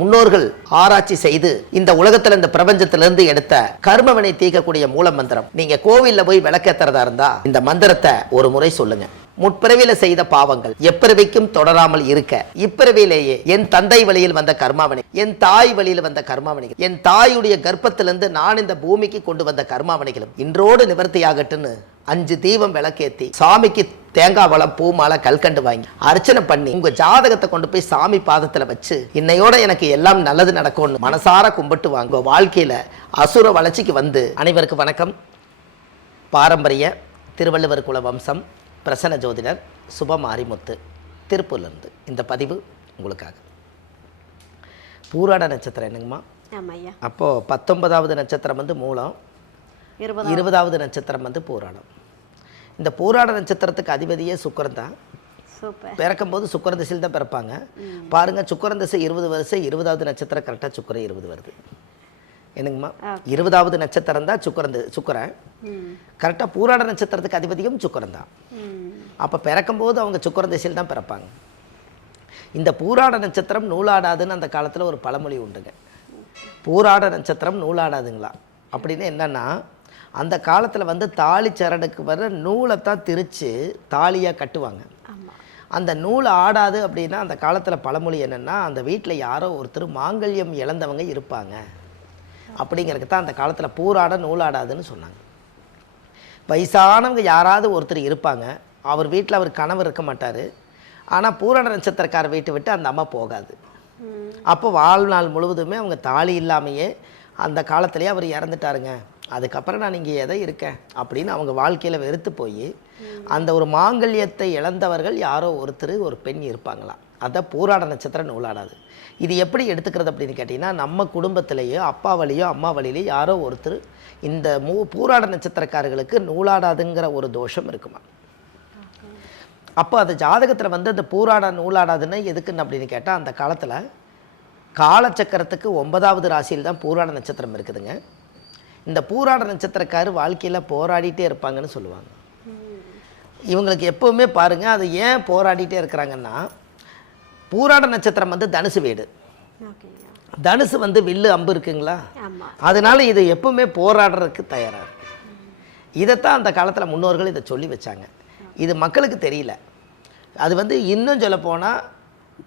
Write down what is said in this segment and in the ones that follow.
முன்னோர்கள் ஆராய்ச்சி செய்து இந்த உலகத்துல இந்த பிரபஞ்சத்திலிருந்து எடுத்த கர்மவினை தீர்க்கக்கூடிய மூல மந்திரம். நீங்க கோவில்ல போய் விளக்கேத்துறதா இருந்தா இந்த மந்திரத்தை ஒரு முறை சொல்லுங்க. முற்பிறவில செய்த பாவங்கள் எப்பிறவிக்கும் தொடராமல் இருக்க இப்பிறவிலேயே என் தந்தை வழியில் வந்த கர்மாவினை, என் தாய் வழியில் வந்த கர்மாவினைகள், என் தாயுடைய கர்ப்பத்திலிருந்து நான் இந்த பூமிக்கு கொண்டு வந்த கர்மாவினைகளும் இன்றோடு நிவர்த்தியாகட்டுன்னு 5 தீபம் விளக்கேத்தி சாமிக்கு தேங்காய் வளம் பூ மாலை கல்கண்டு வாங்கி அர்ச்சனை பண்ணி உங்க ஜாதகத்தை கொண்டு போய் சாமி பாதத்துல வச்சு இன்னையோட எனக்கு எல்லாம் நல்லது நடக்கும்னு மனசார கும்பிட்டு வாங்க. வாழ்க்கையில அசுர வளர்ச்சிக்கு வந்து. அனைவருக்கும் வணக்கம். பாரம்பரிய திருவள்ளுவர் குல வம்சம் பிரசன்ன ஜோதிடர் சுபமாரிமுத்து திருப்பூர்லேருந்து இந்த பதிவு உங்களுக்காக. பூராட நட்சத்திரம் என்னங்கம்மா? அப்போ 19வது நட்சத்திரம் வந்து மூலம், 20வது நட்சத்திரம் வந்து பூராடம். இந்த பூராட நட்சத்திரத்துக்கு அதிபதியே சுக்கிரன் தான். பிறக்கும் போது சுக்கிர திசையில் தான் பிறப்பாங்க. பாருங்க, சுக்கிர திசை 20 வருஷம், 20வது நட்சத்திரம் கரெக்டாக சுக்கிரன் 20 வருது. என்னங்கம்மா? 20வது நட்சத்திரம் தான் சுக்கிரன். கரெக்டாக பூராட நட்சத்திரத்துக்கு அதிபதியும் சுக்கிரன் தான். அப்போ பிறக்கும் போது அவங்க சுக்கிர திசையில் தான் பிறப்பாங்க. இந்த பூராட நட்சத்திரம் நூலாடாதுன்னு அந்த காலத்தில் ஒரு பழமொழி உண்டுங்க. பூராட நட்சத்திரம் நூலாடாதுங்களா அப்படின்னு என்னன்னா, அந்த காலத்தில் வந்து தாலி சரடுக்கு வர நூலை தான் திரித்து தாலியாக கட்டுவாங்க. அந்த நூல் ஆடாது அப்படின்னா அந்த காலத்தில் பழமொழி என்னென்னா, அந்த வீட்டில் யாரோ ஒருத்தர் மாங்கல்யம் இழந்தவங்க இருப்பாங்க அப்படிங்கிறதுக்கு தான் அந்த காலத்தில் பூராட நூலாடாதுன்னு சொன்னாங்க. வயசானவங்க யாராவது ஒருத்தர் இருப்பாங்க, அவர் வீட்டில் அவர் கணவர் இருக்க மாட்டார், ஆனால் பூராட நட்சத்திரக்கார வீட்டை விட்டு அந்த அம்மா போகாது. அப்போ வாழ்நாள் முழுவதுமே அவங்க தாலி இல்லாமையே அந்த காலத்திலேயே அவர் இறந்துட்டாருங்க, அதுக்கப்புறம் நான் இங்கே எதை இருக்கேன் அப்படின்னு அவங்க வாழ்க்கையில் வெறுத்து போய் அந்த ஒரு மாங்கல்யத்தை இழந்தவர்கள் யாரோ ஒருத்தர் ஒரு பெண் இருப்பாங்களாம். அதான் பூராட நட்சத்திரம் நூலாடாது. இது எப்படி எடுத்துக்கிறது அப்படின்னு கேட்டிங்கன்னா, நம்ம குடும்பத்திலேயோ அப்பா வழியோ அம்மா வழியிலையோ யாரோ ஒருத்தர் இந்த பூராட நட்சத்திரக்காரர்களுக்கு நூலாடாதுங்கிற ஒரு தோஷம் இருக்குமா. அப்போ அந்த ஜாதகத்தில் வந்து அந்த பூராட நூலாடாதுன்னு எதுக்குன்னு அப்படின்னு கேட்டால், அந்த காலத்தில் காலச்சக்கரத்துக்கு 9வது ராசியில் தான் பூராட நட்சத்திரம் இருக்குதுங்க. இந்த பூராட நட்சத்திரக்காரு வாழ்க்கையில் போராடிட்டே இருப்பாங்கன்னு சொல்லுவாங்க. இவங்களுக்கு எப்போவுமே பாருங்கள், அது ஏன் போராடிட்டே இருக்கிறாங்கன்னா, பூராட நட்சத்திரம் வந்து தனுசு வீடு. தனுசு வந்து வில்லு அம்பு இருக்குங்களா, அதனால இது எப்பவுமே போராடுறதுக்கு தயாராக இருக்கு. இதைத்தான் அந்த காலத்தில் முன்னோர்கள் இதை சொல்லி வச்சாங்க. இது மக்களுக்கு தெரியல. அது வந்து இன்னும் சொல்ல போனால்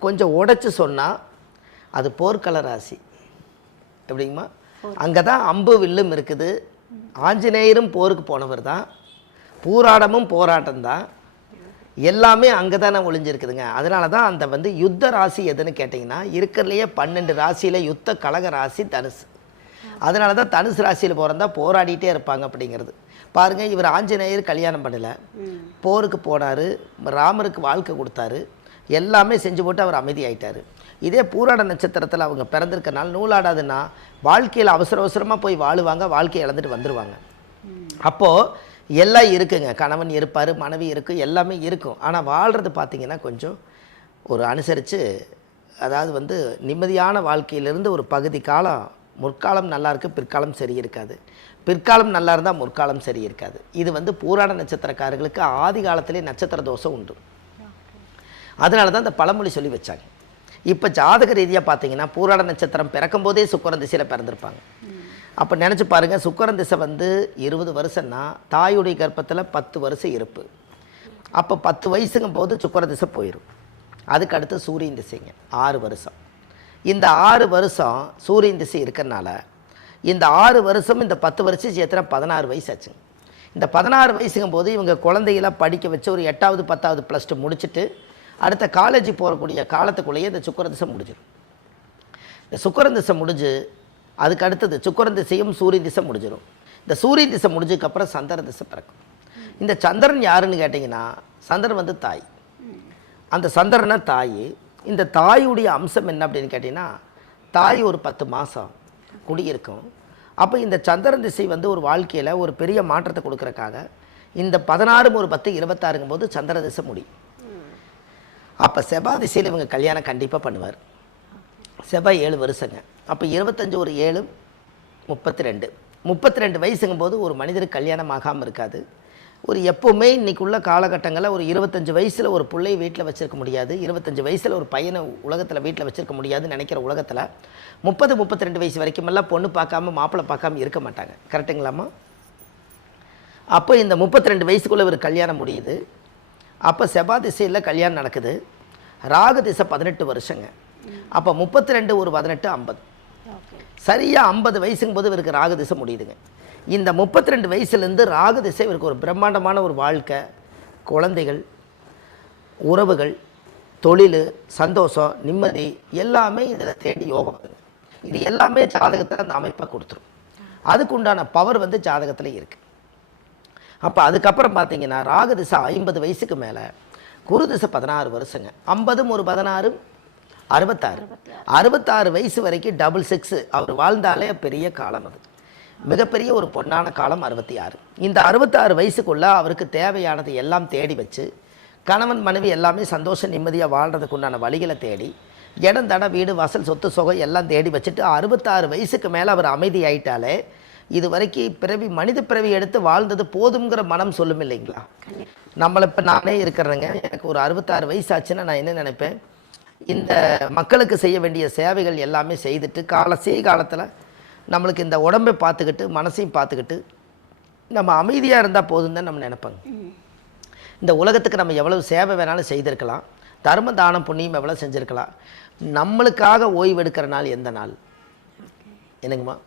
கொஞ்சம் உடைச்சு சொன்னால் அது போர்க்கள ராசி. எப்படிங்கம்மா? அங்கே தான் அம்பு வில்லும் இருக்குது. ஆஞ்சநேயரும் போருக்கு போனவர் தான், பூராடமும் போராட்டம் தான், எல்லாமே அங்கே தானே ஒளிஞ்சிருக்குதுங்க. அதனால தான் அந்த வந்து யுத்த ராசி எதுன்னு கேட்டிங்கன்னா, இருக்கிறதுலையே 12 ராசியில் யுத்த கழக ராசி தனுசு. அதனால தான் தனுசு ராசியில் பிறந்தா போராடிட்டே இருப்பாங்க அப்படிங்கிறது. பாருங்கள், இவர் ஆஞ்சநேயர் கல்யாணம் பண்ணலை, போருக்கு போனார், ராமருக்கு வாழ்க்கை கொடுத்தாரு, எல்லாமே செஞ்சு போட்டு அவர் அமைதி ஆயிட்டார். இதே பூராட நட்சத்திரத்தில் அவங்க பிறந்திருக்கனால நூலாடாதுன்னா வாழ்க்கையில் அவசர அவசரமாக போய் வாழுவாங்க, வாழ்க்கையை இழந்துட்டு வந்துடுவாங்க. அப்போது எல்லாம் இருக்குங்க, கணவன் இருப்பார், மனைவி இருக்கும், எல்லாமே இருக்கும். ஆனால் வாழ்கிறது பார்த்திங்கன்னா கொஞ்சம் ஒரு அனுசரித்து, அதாவது வந்து நிம்மதியான வாழ்க்கையிலேருந்து ஒரு பகுதி காலம், முற்காலம் நல்லா இருக்குது, பிற்காலம் சரி இருக்காது, பிற்காலம் நல்லா இருந்தால் முற்காலம் சரி இருக்காது. இது வந்து பூராட நட்சத்திரக்காரர்களுக்கு ஆதி காலத்திலே நட்சத்திர தோஷம் உண்டு. அதனால தான் இந்த பழமொழி சொல்லி வச்சாங்க. இப்போ ஜாதக ரீதியாக பார்த்தீங்கன்னா பூராட நட்சத்திரம் பிறக்கும் போதே சுக்கிர திசையில் பிறந்திருப்பாங்க. அப்போ நினச்சி பாருங்கள், சுக்கிர திசை வந்து 20 வருஷம்னா தாயுடைய கர்ப்பத்தில் 10 வருஷம் இருப்பு. அப்போ 10 வயசுங்கும் போது சுக்கிர திசை போயிடும். அதுக்கு அடுத்து சூரியன் திசைங்க 6 வருஷம். இந்த 6 வருஷம் சூரியன் திசை இருக்கிறனால இந்த 6 வருஷம் இந்த 10 வருஷம் சேர்த்துனா 16 வயசு ஆச்சுங்க. இந்த 16 வயசுங்கும் போது இவங்க குழந்தைகளாக படிக்க வச்சு ஒரு 8வது 10வது +2 முடிச்சுட்டு அடுத்த காலேஜ் போகக்கூடிய காலத்துக்குள்ளேயே இந்த சுக்கிர திசை முடிஞ்சிடும். இந்த சுக்கிர திசை முடிஞ்சு அதுக்கு அடுத்தது சுக்கிர திசையும் சூரிய திசை முடிஞ்சிடும். இந்த சூரிய திசை முடிஞ்சதுக்கப்புறம் சந்திர திசை பிறக்கும். இந்த சந்திரன் யாருன்னு கேட்டிங்கன்னா, சந்திரன் வந்து தாய். அந்த சந்திரனை தாய். இந்த தாயுடைய அம்சம் என்ன அப்படின்னு கேட்டிங்கன்னா, தாய் ஒரு 10 மாதம் குடியிருக்கும். அப்போ இந்த சந்திரன் திசை வந்து ஒரு வாழ்க்கையில் ஒரு பெரிய மாற்றத்தை கொடுக்குறக்காக இந்த 16 ஒரு 10 26ங்கும் போது சந்திர திசை முடியும். அப்போ செவ்வாய் திசையில் இவங்க கல்யாணம் கண்டிப்பாக பண்ணுவார். செவ்வாய் 7 வருஷங்க. அப்போ 25 ஒரு 7 32 வயசுங்கும் போது ஒரு மனிதருக்கு கல்யாணம் ஆகாமல் இருக்காது. ஒரு எப்போவுமே இன்றைக்குள்ள காலகட்டங்களில் ஒரு 25 வயசில் ஒரு பிள்ளை வீட்டில் வச்சுருக்க முடியாது, 25 வயசில் ஒரு பையனை உலகத்தில் வீட்டில் வச்சுருக்க முடியாதுன்னு நினைக்கிற உலகத்தில் 30-32 வயசு வரைக்குமெல்லாம் பொண்ணு பார்க்காம மாப்பிள்ளை பார்க்காம இருக்க மாட்டாங்க. கரெக்டுங்களாம்மா? அப்போ இந்த 32 வயசுக்குள்ளே ஒரு கல்யாணம் முடியுது. அப்போ செவ்வாய் திசையில் கல்யாணம் நடக்குது. ராகு திசை 18 வருஷங்க. அப்போ 32 ஒரு 18 50. சரியாக 50 வயசுங்கும் போது இவருக்கு ராகு திசை முடியுதுங்க. இந்த 32 வயசுலேருந்து ராகு திசை இவருக்கு ஒரு பிரம்மாண்டமான ஒரு வாழ்க்கை, குழந்தைகள், உறவுகள், தொழில், சந்தோஷம், நிம்மதி எல்லாமே இதில் தேடி யோகம். இது எல்லாமே ஜாதகத்தில் அந்த அமைப்பை கொடுத்துரும். அதுக்குண்டான பவர் வந்து ஜாதகத்தில் இருக்குது. அப்போ அதுக்கப்புறம் பார்த்தீங்கன்னா ராகு திசை 50 வயசுக்கு மேலே, குரு திசை 16 வருஷங்க. 50 ஒரு 16 66. 66 வயசு வரைக்கும் 66 அவர் வாழ்ந்தாலே பெரிய காலம். அது மிகப்பெரிய ஒரு பொன்னான காலம் 66. இந்த 66 வயசுக்குள்ளே அவருக்கு தேவையானது எல்லாம் தேடி வச்சு, கணவன் மனைவி எல்லாமே சந்தோஷம் நிம்மதியாக வாழ்கிறதுக்கு உண்டான வழிகளை தேடி, இடம் தட வீடு வாசல் சொத்து சொகை எல்லாம் தேடி வச்சுட்டு 66 வயசுக்கு மேலே அவர் அமைதி ஆயிட்டாலே இது வரைக்கும் பிறவி மனித பிறவி எடுத்து வாழ்ந்தது போதுங்கிற மனம் சொல்லும் இல்லைங்களா? நம்மளை இப்போ நானே இருக்கிறேங்க, எனக்கு ஒரு 66 வயசு ஆச்சுன்னா நான் என்ன நினைப்பேன், இந்த மக்களுக்கு செய்ய வேண்டிய சேவைகள் எல்லாமே செய்துட்டு காலத்தில் நம்மளுக்கு இந்த உடம்பை பார்த்துக்கிட்டு மனசையும் பார்த்துக்கிட்டு நம்ம அமைதியாக இருந்தால் போதும் தான் நம்ம நினைப்பாங்க. இந்த உலகத்துக்கு நம்ம எவ்வளவு சேவை வேணாலும் செய்திருக்கலாம், தர்ம தானம் புண்ணியம் எவ்வளோ செஞ்சுருக்கலாம். நம்மளுக்காக ஓய்வு எடுக்கிற நாள் எந்த நாள்? என்னங்கம்மா?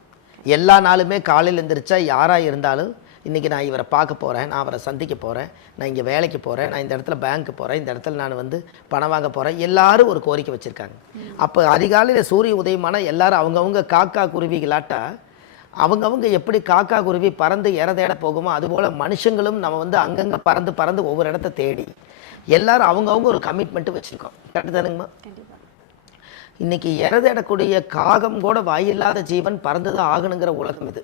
எல்லா நாளுமே காலையில் எழுந்திரிச்சா யாராக இருந்தாலும் இன்றைக்கி நான் இவரை பார்க்க போகிறேன், நான் அவரை சந்திக்க போகிறேன், நான் இங்கே வேலைக்கு போகிறேன், நான் இந்த இடத்துல பேங்க்கு போகிறேன், இந்த இடத்துல நான் வந்து பணம் வாங்க போகிறேன், எல்லாரும் ஒரு கோரிக்கை வச்சுருக்காங்க. அப்போ அதிகாலையில் சூரிய உதயமான எல்லாரும் அவங்கவுங்க காக்கா குருவிகளாட்டா அவங்கவுங்க எப்படி காக்கா குருவி பறந்து இறதேட போகுமோ அதுபோல் மனுஷங்களும் நம்ம வந்து அங்கங்கே பறந்து பறந்து ஒவ்வொரு இடத்த தேடி எல்லாரும் அவங்கவுங்க ஒரு கமிட்மெண்ட்டு வச்சுருக்கோம். கரெக்டு தானுங்கம்மா? இன்றைக்கி இறதேடக்கூடிய காகம் கூட வாயில்லாத ஜீவன் பறந்து தான் ஆகணுங்கிற உலகம் இது.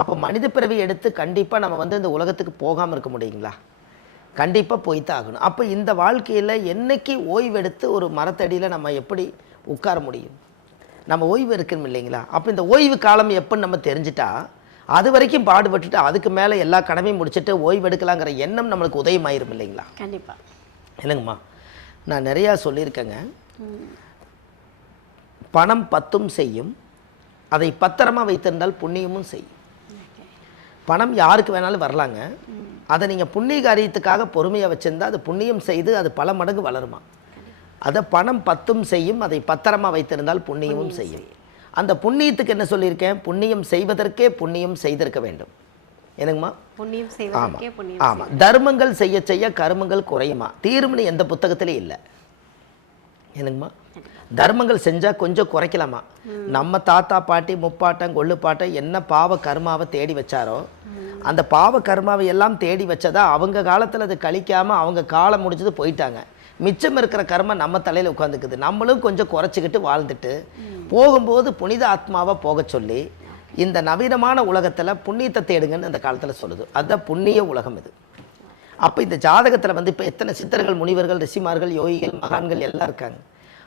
அப்போ மனித பிறவி எடுத்து கண்டிப்பாக நம்ம வந்து இந்த உலகத்துக்கு போகாமல் இருக்க முடியுங்களா? கண்டிப்பாக போய்த்தான் ஆகணும். அப்போ இந்த வாழ்க்கையில் என்னைக்கு ஓய்வு எடுத்து ஒரு மரத்தடியில் நம்ம எப்படி உட்கார முடியும்? நம்ம ஓய்வு இருக்கணும் இல்லைங்களா? அப்போ இந்த ஓய்வு காலம் எப்போன்னு நம்ம தெரிஞ்சிட்டா அது வரைக்கும் பாடுபட்டுட்டு அதுக்கு மேலே எல்லா கடமையும் முடிச்சுட்டு ஓய்வு எடுக்கலாங்கிற எண்ணம் நம்மளுக்கு உதயமாயிரும் இல்லைங்களா? கண்டிப்பாக. என்னங்கம்மா, நான் நிறையா சொல்லியிருக்கேங்க. பணம் 10 செய்யும், அதை பத்திரமா வைத்திருந்தால் புண்ணியமும் செய்யும். பணம் யாருக்கு வேணாலும் வரலாங்க, அதை நீங்கள் புண்ணிய காரியத்துக்காக பொறுமையாக வச்சுருந்தா அது புண்ணியம் செய்து அது பல மடங்கு வளருமா. அதை பணம் 10 செய்யும், அதை பத்திரமா வைத்திருந்தால் புண்ணியமும் செய்யும். அந்த புண்ணியத்துக்கு என்ன சொல்லியிருக்கேன்? புண்ணியம் செய்வதற்கே புண்ணியம் செய்திருக்க வேண்டும். என்னங்கம்மா? புண்ணியம் செய்வதற்கே புண்ணியம். ஆமாம். தர்மங்கள் செய்ய செய்ய கர்மங்கள் குறையுமா? தீர்வுன்னு எந்த புத்தகத்திலையும் இல்லை. என்னங்கம்மா? தர்மங்கள் செஞ்சால் கொஞ்சம் குறைக்கலாமா? நம்ம தாத்தா பாட்டி முப்பாட்டம் கொள்ளுப்பாட்டம் என்ன பாவ கர்மாவை தேடி வச்சாரோ அந்த பாவ கர்மாவை எல்லாம் தேடி வச்சதா அவங்க காலத்தில் அது கழிக்காமல் அவங்க காலம் முடிஞ்சது போயிட்டாங்க. மிச்சம் இருக்கிற கர்மா நம்ம தலையில் உட்காந்துக்குது. நம்மளும் கொஞ்சம் குறைச்சிக்கிட்டு வாழ்ந்துட்டு போகும்போது புனித ஆத்மாவை போக சொல்லி இந்த நவீனமான உலகத்தில் புண்ணியத்தை தேடுங்கன்னு அந்த காலத்தில் சொல்லுது. அதுதான் புண்ணிய உலகம் இது. அப்போ இந்த ஜாதகத்தில் வந்து இப்போ எத்தனை சித்தர்கள், முனிவர்கள், ரிஷிமார்கள், யோகிகள், மகான்கள் எல்லாம் இருக்காங்க.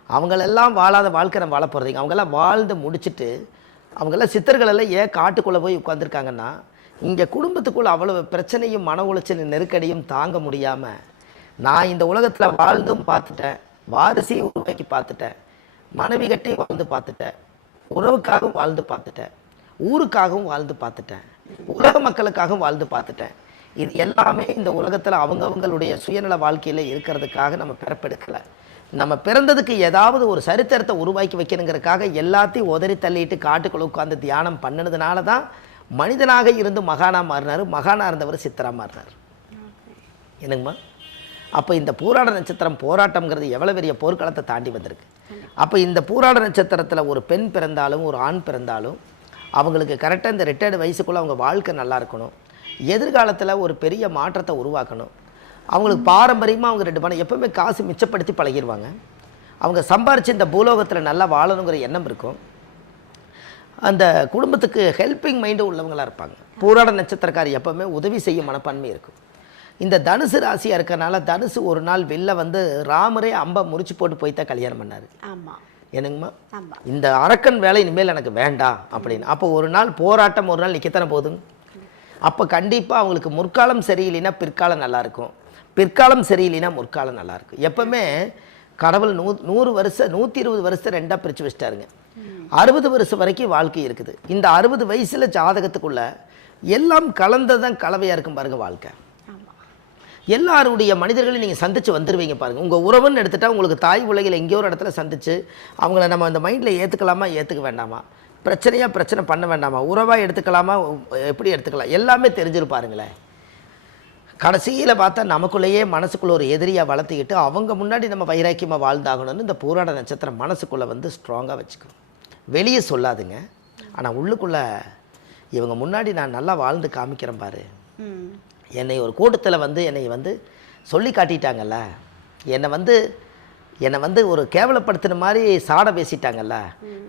அவங்களெல்லாம் வாழாத வாழ்க்கை நம்ம வாழ போகிறதுங்க. அவங்கெல்லாம் வாழ்ந்து முடிச்சுட்டு அவங்கெல்லாம் சித்தர்களெல்லாம் ஏன் காட்டுக்குள்ளே போய் உட்காந்துருக்காங்கன்னா இங்கே குடும்பத்துக்குள்ளே அவ்வளோ பிரச்சனையும் மன உளைச்சல் நெருக்கடியும் தாங்க முடியாமல் நான் இந்த உலகத்தில் வாழ்ந்தும் பார்த்துட்டேன், வாரிசையும் உருவாக்கி பார்த்துட்டேன், மனைவி கட்டி வாழ்ந்து பார்த்துட்டேன், உறவுக்காகவும் வாழ்ந்து பார்த்துட்டேன், ஊருக்காகவும் வாழ்ந்து பார்த்துட்டேன், உலக மக்களுக்காகவும் வாழ்ந்து பார்த்துட்டேன். இது எல்லாமே இந்த உலகத்தில் அவங்கவுங்களுடைய சுயநல வாழ்க்கையில் இருக்கிறதுக்காக நம்ம பிறப்பெடுக்கலை. நம்ம பிறந்ததுக்கு ஏதாவது ஒரு சரித்திரத்தை உருவாக்கி வைக்கணுங்கிறதுக்காக எல்லாத்தையும் உதறி தள்ளிட்டு காட்டுக்குள்ள உட்காந்து தியானம் பண்ணினதுனால தான் மனிதனாக இருந்து மகானாக மாறினார். மகானாக இருந்தவர் சித்தராக மாறினார். என்னங்கம்மா? அப்போ இந்த பூராட நட்சத்திரம் போராட்டம்ங்கிறது எவ்வளோ பெரிய போர்க்களத்தை தாண்டி வந்திருக்கு. அப்போ இந்த பூராட நட்சத்திரத்தில் ஒரு பெண் பிறந்தாலும் ஒரு ஆண் பிறந்தாலும் அவங்களுக்கு கரெக்டாக இந்த ரிட்டையர்டு வயசுக்குள்ளே அவங்க வாழ்க்கை நல்லா இருக்கணும், எதிர்காலத்தில் ஒரு பெரிய மாற்றத்தை உருவாக்கணும். அவங்களுக்கு பாரம்பரியமாக அவங்க 2 பணம் எப்போவுமே காசு மிச்சப்படுத்தி பழகிடுவாங்க. அவங்க சம்பாரித்து இந்த பூலோகத்தில் நல்லா வாழணுங்கிற எண்ணம் இருக்கும். அந்த குடும்பத்துக்கு ஹெல்பிங் மைண்டு உள்ளவங்களாக இருப்பாங்க. பூராட நட்சத்திரக்காரி எப்போவுமே உதவி செய்யும் மனப்பான்மை இருக்கும். இந்த தனுசு ராசியாக இருக்கிறனால தனுசு ஒரு நாள் வெளில வந்து ராமரே அம்பை முறிச்சு போட்டு போய்த்தான் கல்யாணம் பண்ணார். ஆமாம். என்னங்கம்மா? இந்த அரக்கன் வேலை இனிமேல் எனக்கு வேண்டாம் அப்படின்னு. அப்போ ஒரு நாள் போராட்டம் ஒரு நாள் நிற்கத்தானே போதுங்க. அப்போ கண்டிப்பாக அவங்களுக்கு முற்காலம் சரியில்லைன்னா பிற்காலம் நல்லாயிருக்கும், பிற்காலம் சரியில்லைன்னா முற்காலம் நல்லாயிருக்கும். எப்பவுமே கடவுள் 100 வருஷம் 120 வருஷம் ரெண்டாக பிரித்து வச்சிட்டாருங்க. 60 வருஷம் வரைக்கும் வாழ்க்கை இருக்குது. இந்த 60 வயசில் ஜாதகத்துக்குள்ள எல்லாம் கலந்ததான் கலவையாக இருக்கும் பாருங்க வாழ்க்கை. எல்லாருடைய மனிதர்களையும் நீங்கள் சந்தித்து வந்துடுவீங்க பாருங்கள். உங்கள் உறவுன்னு எடுத்துகிட்டா உங்களுக்கு தாய் உலகில் எங்கேயோ ஒரு இடத்துல சந்தித்து அவங்கள நம்ம அந்த மைண்டில் ஏற்றுக்கலாமா ஏற்றுக்க வேண்டாமா, பிரச்சனை பண்ண வேண்டாமா, உறவாக எடுத்துக்கலாமா, எப்படி எடுத்துக்கலாம், எல்லாமே தெரிஞ்சிருப்பாருங்களேன். கடைசியில் பார்த்தா நமக்குள்ளேயே மனசுக்குள்ளே ஒரு எதிரியாக வளர்த்திக்கிட்டு அவங்க முன்னாடி நம்ம வைராக்கியமாக வாழ்ந்தாகணும்னு இந்த பூராட நட்சத்திரம் மனசுக்குள்ளே வந்து ஸ்ட்ராங்காக வச்சுக்கணும். வெளியே சொல்லாதுங்க, ஆனால் உள்ளுக்குள்ளே இவங்க முன்னாடி நான் நல்லா வாழ்ந்து காமிக்கிறேன் பாரு, என்னை ஒரு கூட்டத்தில் வந்து என்னை வந்து சொல்லி காட்டிட்டாங்கல்ல, என்னை வந்து ஒரு கேவலப்படுத்துகிற மாதிரி சாட பேசிட்டாங்கல்ல,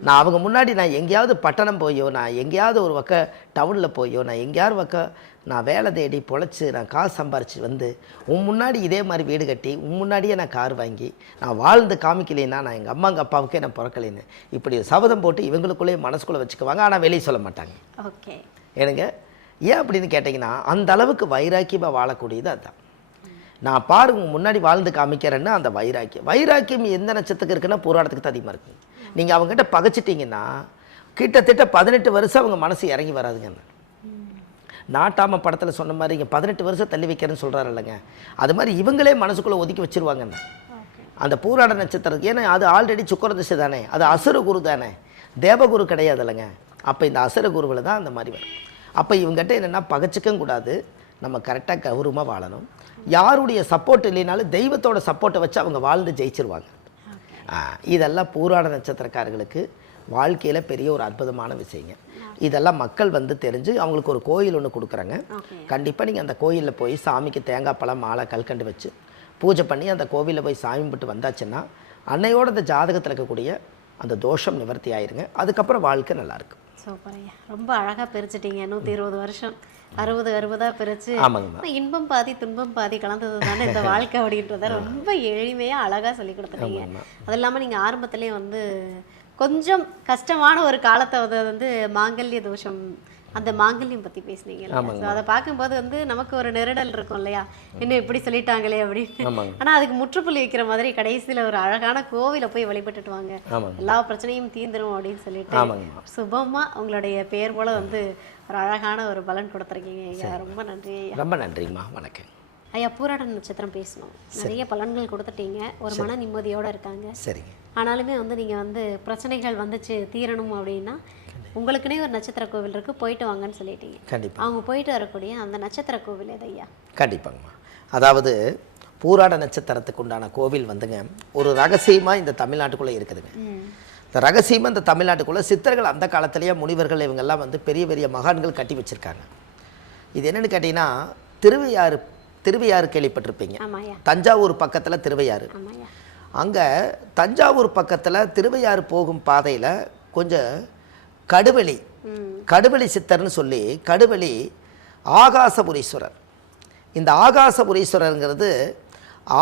நான் அவங்க முன்னாடி நான் எங்கேயாவது பட்டணம் போயோ, நான் எங்கேயாவது ஒரு பக்கம் டவுனில் போயோ, நான் எங்கேயாவது பக்கம் நான் வேலை தேடி பொழைச்சி நான் காசு சம்பாரிச்சு வந்து உன் முன்னாடி இதே மாதிரி வீடு கட்டி உன் முன்னாடியே நான் கார் வாங்கி நான் வாழ்ந்து காமிக்கலைன்னா நான் எங்கள் அம்மா எங்கள் அப்பாவுக்கே நான் பிறக்கலைன்னு இப்படி சபதம் போட்டு இவங்களுக்குள்ளேயே மனசுக்குள்ளே வச்சுக்குவாங்க. ஆனால் வெளியே சொல்ல மாட்டாங்க. ஓகே, எனக்கு ஏன் அப்படின்னு கேட்டிங்கன்னா அந்த அளவுக்கு வைராக்கியமாக வாழக்கூடியது அதுதான். நான் பாருங்க முன்னாடி வாழ்ந்து காமிக்கிறேன்னா அந்த வைராக்கியம் எந்த நட்சத்திரத்துக்கு இருக்குன்னா போராட்டத்துக்கு தான் அதிகமாக இருக்குது. நீங்கள் அவங்ககிட்ட பகைச்சிட்டிங்கன்னா கிட்டத்தட்ட 18 வருஷம் அவங்க மனசு இறங்கி வராதுங்க. நாட்டாம படத்தில் சொன்ன மாதிரி இங்கே 18 வருஷம் தள்ளி வைக்கிறேன்னு சொல்கிறாரு இல்லைங்க, அது மாதிரி இவங்களே மனசுக்குள்ளே ஒதுக்கி வச்சுருவாங்கன்னு அந்த பூராட நட்சத்திரத்துக்கு. ஏன்னா அது ஆல்ரெடி சுக்கிர திசை தானே, அது அசுர குரு தானே, தேவகுரு கிடையாது இல்லைங்க. அப்போ இந்த அசுர குருவில் தான் அந்த மாதிரி வரும். அப்போ இவங்ககிட்ட என்னென்னா பகச்சிக்கவும் கூடாது, நம்ம கரெக்டாக கௌரவமாக வாழணும். யாருடைய சப்போர்ட் இல்லைனாலும் தெய்வத்தோட சப்போர்ட்டை வச்சு அவங்க வாழ்ந்து ஜெயிச்சிருவாங்க. இதெல்லாம் பூராட நட்சத்திரக்காரர்களுக்கு வாழ்க்கையில் பெரிய ஒரு அற்புதமான விஷயங்க. இதெல்லாம் மக்கள் வந்து தெரிஞ்சு அவங்களுக்கு ஒரு கோயில் ஒன்று கொடுக்குறாங்க. கண்டிப்பாக நீங்கள் அந்த கோயிலில் போய் சாமிக்கு தேங்காய் பழம் மாலை கல்கண்டு வச்சு பூஜை பண்ணி அந்த கோவிலில் போய் சாமி கும்பிட்டு வந்தாச்சுன்னா அன்னையோட அந்த ஜாதகத்தில் இருக்கக்கூடிய அந்த தோஷம் நிவர்த்தி ஆயிருங்க. அதுக்கப்புறம் வாழ்க்கை நல்லாயிருக்கும். சூப்பர் ஐயா, ரொம்ப அழகாக பிரிச்சுட்டீங்க. 120 வருஷம் 60 பிரிச்சு இன்பம் பாதி துன்பம் பாதி கலந்தது தானே இந்த வாழ்க்கை அப்படின்றத ரொம்ப எளிமையாக அழகாக சொல்லி கொடுத்துட்டீங்க. அது இல்லாமல் நீங்கள் ஆரம்பத்திலே வந்து கொஞ்சம் கஷ்டமான ஒரு காலத்தை வந்து மாங்கல்ய தோஷம், அந்த மாங்கல்யம் பற்றி பேசுனீங்க. ஸோ அதை பார்க்கும்போது வந்து நமக்கு ஒரு நெருடல் இருக்கும் இல்லையா, இன்னும் இப்படி சொல்லிட்டாங்களே அப்படின்னு. ஆனால் அதுக்கு முற்றுப்புள்ளி வைக்கிற மாதிரி கடைசியில் ஒரு அழகான கோவிலை போய் வழிபட்டுட்டு வாங்க, எல்லா பிரச்சனையும் தீந்துரும் அப்படின்னு சொல்லிட்டு சுபமாக உங்களுடைய பெயர் போல வந்து ஒரு அழகான ஒரு பலன் கொடுத்துருக்கீங்க ஐயா. ரொம்ப நன்றி ஐயா. ரொம்ப நன்றிங்கம்மா, வணக்கம் ஐயா. பூராட நட்சத்திரம் பேசணும், நிறைய பலன்கள் கொடுத்துட்டீங்க, ஒரு மன நிம்மதியோடு இருக்காங்க. சரிங்க. ஆனாலுமே வந்து நீங்கள் வந்து பிரச்சனைகள் வந்துச்சு தீரணும் அப்படின்னா உங்களுக்குனே ஒரு நட்சத்திர கோவில் இருக்குது, போயிட்டு வாங்கன்னு சொல்லிட்டீங்க. கண்டிப்பாக அவங்க போயிட்டு வரக்கூடிய அந்த நட்சத்திர கோவில் எது ஐயா? கண்டிப்பாங்கம்மா. அதாவது பூராட நட்சத்திரத்துக்கு உண்டான கோவில் வந்துங்க ஒரு ரகசியமாக இந்த தமிழ்நாட்டுக்குள்ளே இருக்குதுங்க. இந்த ரகசியமாக இந்த தமிழ்நாட்டுக்குள்ளே சித்தர்கள் அந்த காலத்திலேயே முனிவர்கள் இவங்கெல்லாம் வந்து பெரிய பெரிய மகான்கள் கட்டி வச்சுருக்காங்க. இது என்னென்னு கேட்டிங்கன்னா திருவையாறு கேள்விப்பட்டிருப்பீங்க. தஞ்சாவூர் பக்கத்தில் திருவையாறு. அங்கே தஞ்சாவூர் பக்கத்தில் திருவையாறு போகும் பாதையில் கொஞ்சம் கடுவெளி சித்தர்னு சொல்லி கடுவெளி ஆகாசபுரீஸ்வரர். இந்த ஆகாசபுரீஸ்வரருங்கிறது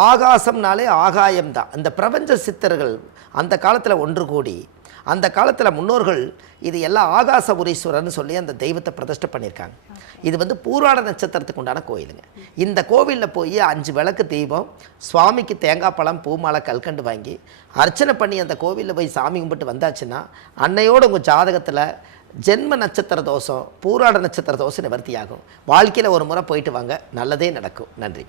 ஆகாசம்னாலே ஆகாயம்தான். இந்த பிரபஞ்ச சித்தர்கள் அந்த காலத்தில் ஒன்று கூடி அந்த காலத்தில் முன்னோர்கள் இது எல்லாம் ஆகாசபுரீஸ்வரர்னு சொல்லி அந்த தெய்வத்தை பிரதிஷ்டை பண்ணியிருக்காங்க. இது வந்து பூராட நட்சத்திரத்துக்கு உண்டான கோயிலுங்க. இந்த கோவிலில் போய் 5 விளக்கு தீபம், சுவாமிக்கு தேங்காய் பழம் பூமாலை கல்கண்டு வாங்கி அர்ச்சனை பண்ணி அந்த கோவிலில் போய் சாமி கும்பிட்டு வந்தாச்சுன்னா அன்னையோடு உங்கள் ஜாதகத்தில் ஜென்ம நட்சத்திர தோஷம் பூராட நட்சத்திர தோஷம் நிவர்த்தி ஆகும். வாழ்க்கையில் ஒரு முறை போயிட்டு வாங்க, நல்லதே நடக்கும். நன்றி.